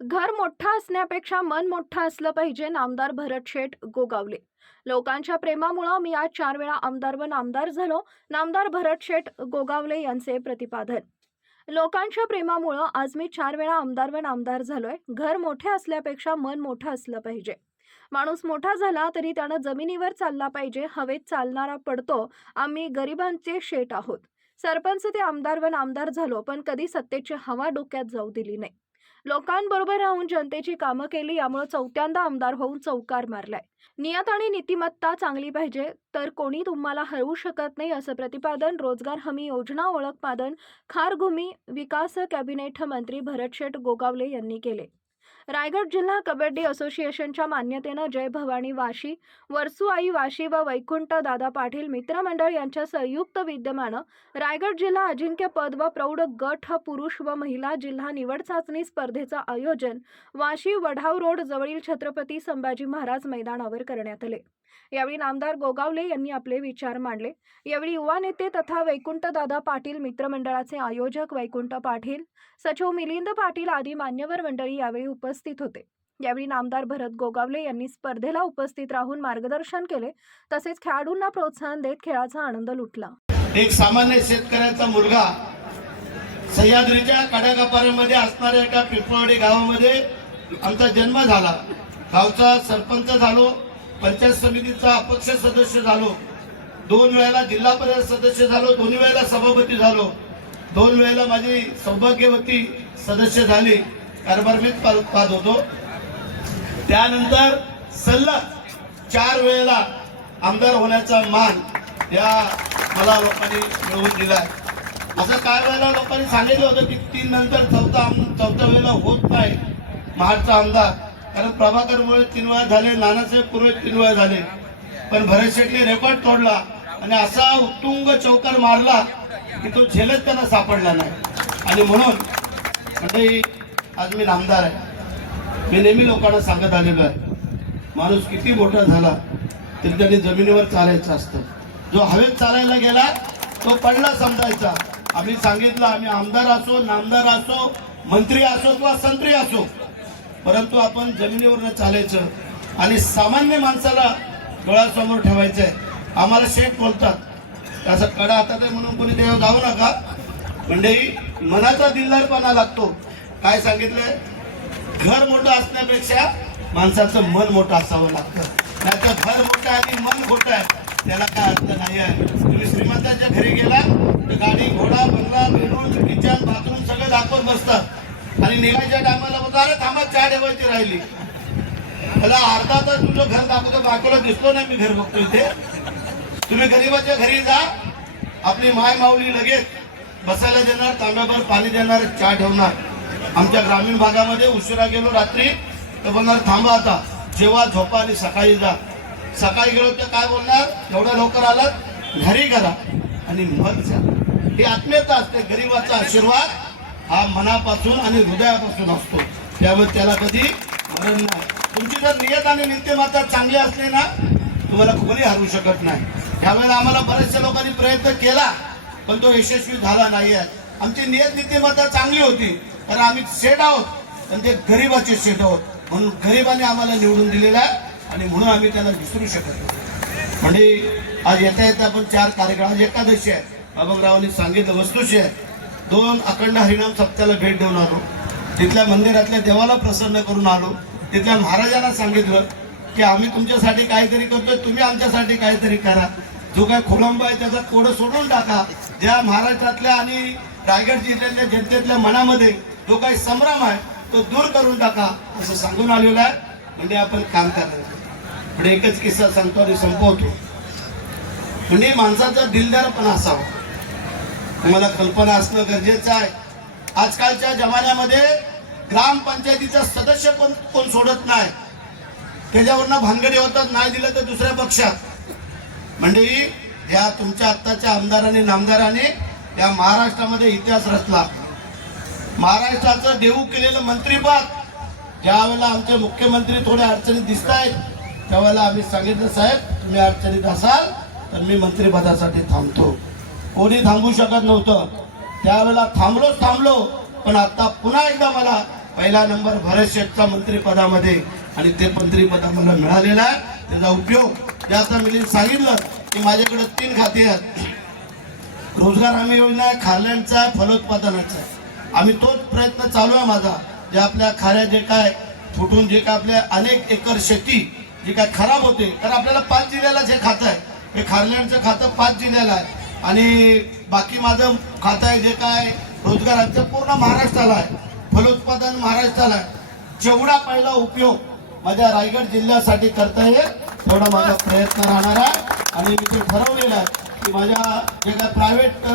घर मोठं असण्यापेक्षा मन मोठं असलं पाहिजे. नामदार भरत शेठ गोगावले. लोकांच्या प्रेमामुळे मी आज 4 वेळा आमदार व नामदार झालो. नामदार भरत शेठ गोगावले यांचे प्रतिपादन. लोकांच्या प्रेमामुळे आज मी 4 वेळा आमदार व नामदार झालोय. घर मोठे असल्यापेक्षा मन मोठं असलं पाहिजे. माणूस मोठा झाला तरी त्यानं जमिनीवर चालला पाहिजे. हवेत चालणारा पडतो. आम्ही गरिबांचे शेठ आहोत. सरपंच ते आमदार व नामदार झालो, पण कधी सत्तेची हवा डोक्यात जाऊ दिली नाही. लोकांबरोबर राहून जनतेची कामं केली, यामुळे चौथ्यांदा आमदार होऊन चौकार मारलाय. नियत आणि नीतिमत्ता चांगली पाहिजे तर कोणी तुम्हाला हरवू शकत नाही, असं प्रतिपादन रोजगार हमी योजना ओळखपादन खारघुमी विकास कॅबिनेट मंत्री भरतशेठ गोगावले यांनी केले. रायगड जिल्हा कबड्डी असोसिएशनच्या मान्यतेनं जय भवानी वाशी, वरसुआई वाशी व वैकुंठ दादा पाटील मित्रमंडळ यांच्या संयुक्त विद्यमानं रायगड जिल्हा अजिंक्यपद व प्रौढ गट पुरुष व महिला जिल्हा निवड चाचणी स्पर्धेचं आयोजन वाशी वढाव रोड जवळील छत्रपती संभाजी महाराज मैदानावर करण्यात आले. यावेळी नामदार गोगावले यांनी आपले विचार मांडले. यावेळी युवा नेते तथा वैकुंठ दादा पाटील मित्रमंडळाचे आयोजक वैकुंठ पाटील, सचिव मिलिंद पाटील आदी मान्यवर मंडळी यावेळी उपस्थित होते. यावेळी नामदार भरत गोगावले यांनी स्पर्धेला उपस्थित राहून मार्गदर्शन केले, तसेच खेळाडूंना प्रोत्साहन देत खेळाचा आनंद लुटला. एक सामान्य शेतकऱ्याचा मुलगा सह्याद्रीच्या कडाकापाऱ्यामध्ये असणाऱ्या एका पिंपळवाडी गावामध्ये आमचा जन्म झाला. गावचा सरपंच झालो, पंचायत समितीचा अपक्ष सदस्य झालो, 2 वेळेला जिल्हा परिषद सदस्य झालो, 2 वेळेला सभापती झालो, 2 वेळेला माझी सौभाग्यवती सदस्य झाली. कारभार मीच पाहत होतो. त्यानंतर सलग 4 वेळेला आमदार होण्याचा मान या मला लोकांनी मिळवून दिलाय. असं काय वेळेला लोकांनी सांगितलं होतं की 3 नंतर चौथ्या वेळेला होत नाही महाडचा आमदार, कारण प्रभाकरमुळे 3 वेळा झाले, नानासाहेब पूर्वे 3 वेळा झाले, पण भरत शेठने रेकॉर्ड तोडला आणि असा उत्तुंग चौकार मारला की तो झेलच त्यांना सापडला नाही. आणि म्हणून म्हणजे आज मी नामदार आहे. मी नेहमी लोकांना सांगत आलेलो आहे, माणूस किती मोठा झाला तरी त्याने जमिनीवर चालायचं असतं. जो हवेत चालायला गेला तो पडला समजायचा. आम्ही सांगितलं, आम्ही आमदार असो, नामदार असो, मंत्री असो किंवा संत्री असो, परंतु आपण जमिनीवर चालायचं आणि सामान्य माणसाला डोळ्यासमोर ठेवायचंय. आम्हाला शेठ बोलतात, त्याचा कडा हातात आहे म्हणून कोणी देव जाऊ नका. मंडळी, मनाचा दिलदारपणा लागतो. काय सांगितलंय, घर मोठं असण्यापेक्षा माणसाचं मन मोठं असावं लागतं. त्याचं घर मोठं आहे आणि मन मोठं आहे, त्याला काय अर्थ नाही आहे. तुम्ही श्रीमंताच्या घरी गेला तर गाडी, घोडा, बंगला, बेडरूम, किचन, बाथरूम सगळं दाखवत बसतात आणि निघायच्या टायमाला बोलतो, अरे थांबा, चहा ठेवायची राहिली. मला अर्धा तास तुझं घर दाखवतो, बाजूला दिसतो नाही, मी घर बघतो इथे. तुम्ही गरीबाच्या घरी जा, आपली माय माऊली लगेच बसायला देणार, तांब्याभर पाणी देणार, चहा ठेवणार. आमच्या ग्रामीण भागामध्ये उशिरा गेलो रात्री तर बोलणार, थांबा आता, जेव्हा झोपा आणि सकाळी जा. सकाळी गेलो तर काय बोलणार, एवढ्या लवकर आलात, घरी करा आणि मग जा. ही आत्मीयता असते. गरीबाचा आशीर्वाद हा मनापासून आणि हृदयापासून असतो, त्यामुळे त्याला कधी मरण नाही. तुमची जर नियत आणि नीतिमत्ता चांगली असली ना, तुम्हाला कोणी हरवू शकत नाही. त्यावेळेला आम्हाला बऱ्याचशा लोकांनी प्रयत्न केला, पण तो यशस्वी झाला नाही आहे. आमची नियत नीतिमत्ता चांगली होती, कारण आम्ही शेठ आहोत, पण ते गरीबाचे शेठ आहोत, म्हणून गरिबाने आम्हाला निवडून दिलेला आहे आणि म्हणून आम्ही त्याला विसरू शकत नाही. म्हणजे आज येता येता आपण 4 कार्यक्रम, आज एकादशी आहे, बाबारावांनी सांगितलं, वस्तुशी आहे. 2 अखंड हरिनाम सप्त्याला भेट देऊन आलो, तिथल्या मंदिरातल्या देवाला प्रसन्न करून आलो. तिथल्या महाराजांना सांगितलं की आम्ही तुमच्यासाठी काहीतरी करतोय, तुम्ही आमच्यासाठी काहीतरी करा. जो काय खोळंब आहे त्याचा कोडं सोडून टाका. ज्या महाराष्ट्रातल्या आणि रायगड जिल्ह्यातल्या जनतेतल्या मनामध्ये जो काही संभ्रम आहे तो दूर करून टाका, असं सांगून आलेलं आहे. म्हणजे आपण काम करणार. म्हणजे एकच किस्सा सांगतो आणि संपवतो. म्हणजे माणसाचा दिलदारपणा असावा. तुम्हाला कल्पना असणं गरजेचं आहे. आजकालच्या जमान्यामध्ये ग्रामपंचायतीचा सदस्य कोण सोडत नाही, त्याच्यावरनं भानगडी होतात, नाही दिलं तर दुसऱ्या पक्षात. म्हणजे या तुमच्या आत्ताच्या आमदारांनी नामदारांनी या महाराष्ट्रामध्ये इतिहास रचला. महाराष्ट्राचं देऊ केलेलं मंत्रीपद, ज्या वेळेला आमचे मुख्यमंत्री थोडे अडचणीत दिसत आहेत, त्यावेळेला आम्ही सांगितलं, साहेब तुम्ही अडचणीत असाल तर मी मंत्रिपदासाठी थांबतो. कोणी थांबू शकत नव्हतं. त्यावेळेला थांबलो, पण आता पुन्हा एकदा मला पहिला नंबर भरत शेठचा मंत्रिपदामध्ये आणि ते मंत्रिपद मला मिळालेला आहे. त्याचा उपयोग या आता मी सांगितलं की माझ्याकडे 3 खाते आहेत. रोजगार हमी योजना आहे, खारल्यांचा आहे, फलोत्पादनाचा आहे. आम्ही तोच प्रयत्न चालू आहे माझा. जे आपल्या खाऱ्या जे काय फुटून जे काय आपल्या अनेक एकर शेती जे काय खराब होते, तर आपल्याला 5 जिल्ह्याला जे खातं आहे हे खारल्यांचं खातं 5 जिल्ह्याला आहे आणि बाकी माझं खातं आहे जे काय रोजगाराचं पूर्ण महाराष्ट्राला आहे, फलोत्पादन महाराष्ट्राला आहे. जेवढा पहिला उपयोग माझ्या रायगड जिल्ह्यासाठी करता येईल तेवढा माझा प्रयत्न राहणार आहे. आणि मी ते ठरवलेलं आहे की माझ्या जे काय प्रायव्हेट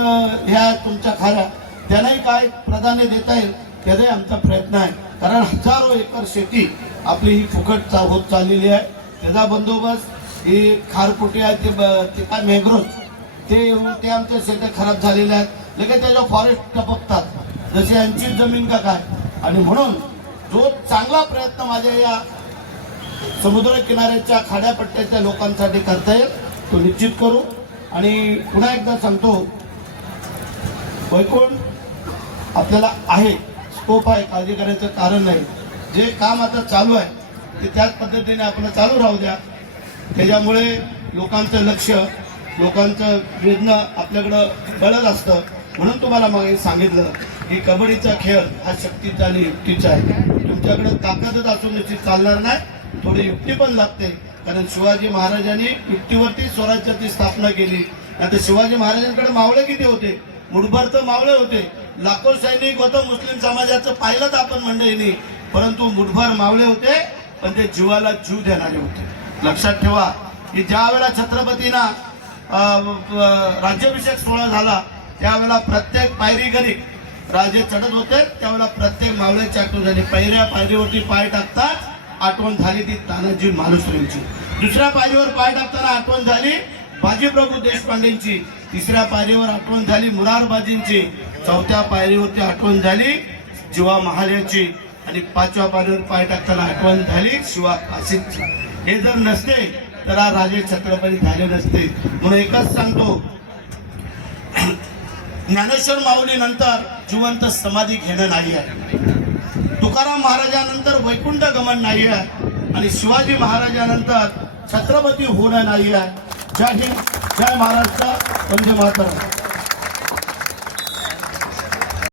ह्या तुमच्या खाऱ्या त्यांनाही काय प्राधान्य देता येईल त्याचाही आमचा प्रयत्न आहे. कारण हजारो एकर शेती आपली ही फुकट होत चाललेली आहे. त्याचा बंदोबस्त ही खारपुटी आहे ते काय मॅंग्रोव्ह ते येऊन ते आमच्या शेती खराब झालेल्या आहेत. लगेच त्याच्या फॉरेस्ट टपकतात जसे यांची जमीन का काय. आणि म्हणून जो चांगला प्रयत्न माझ्या या समुद्र किनाऱ्याच्या खाड्यापट्ट्याच्या लोकांसाठी करता येईल तो निश्चित करू. आणि पुन्हा एकदा सांगतो, वैकुंठ आपल्याला आहे, स्कोप आहे, काळजी करायचं कारण नाही. जे काम आता चालू आहे ते त्याच पद्धतीने आपलं चालू राहू द्या. त्याच्यामुळे लोकांचं लक्ष, लोकांचं वेदना आपल्याकडं कळत असतं. म्हणून तुम्हाला मग सांगितलं की कबड्डीचा खेळ हा शक्तीचा आणि युक्तीचा आहे. तुमच्याकडे ताकदच असून निश्चित चालणार नाही, थोडी युक्ती पण लागते. कारण शिवाजी महाराजांनी युक्तीवरती स्वराज्याची स्थापना केली. आता शिवाजी महाराजांकडे मावळे किती होते? मुठभर तर मावळे होते. लाखो सैनिक होतं मुस्लिम समाजाचं पाहिलं आपण मंडळींनी, परंतु मुठभर मावळे होते पण ते जीवाला जीव देणारे होते. लक्षात ठेवा की ज्या वेळेला छत्रपतींना राज्याभिषेक सोहळा झाला त्यावेळेला प्रत्येक पायरी घरी राजे चढत होते, त्यावेळेला प्रत्येक मावळ्याची आठवण झाली. पहिल्या पायरीवरती पाय टाकताच आठवण झाली ती तानाजी मालुसरेंची. दुसऱ्या पायरीवर पाय टाकताना आठवण झाली बाजीप्रभू देशपांडेंची. तिसऱ्या पायरीवर आठवण झाली मुरारबाजींची. चौथ्या पायरीवरती आठवण झाली जीवा महाल्याची. आणि 5व्या पायरीवर पाय टाकताना आठवण झाली शिवा काशीची. हे जर नसते तर हा राजे छत्रपती झाले नसते. म्हणून एकच सांगतो, ज्ञानेश्वर माऊली नंतर जिवंत समाधी घेणं नाही आहे, तुकाराम महाराजांनंतर वैकुंठ गमन नाही आहे आणि शिवाजी महाराजांनंतर छत्रपती होणं नाही आहे. जय हिंद, जय महाराष्ट्र, वंदे मातरम.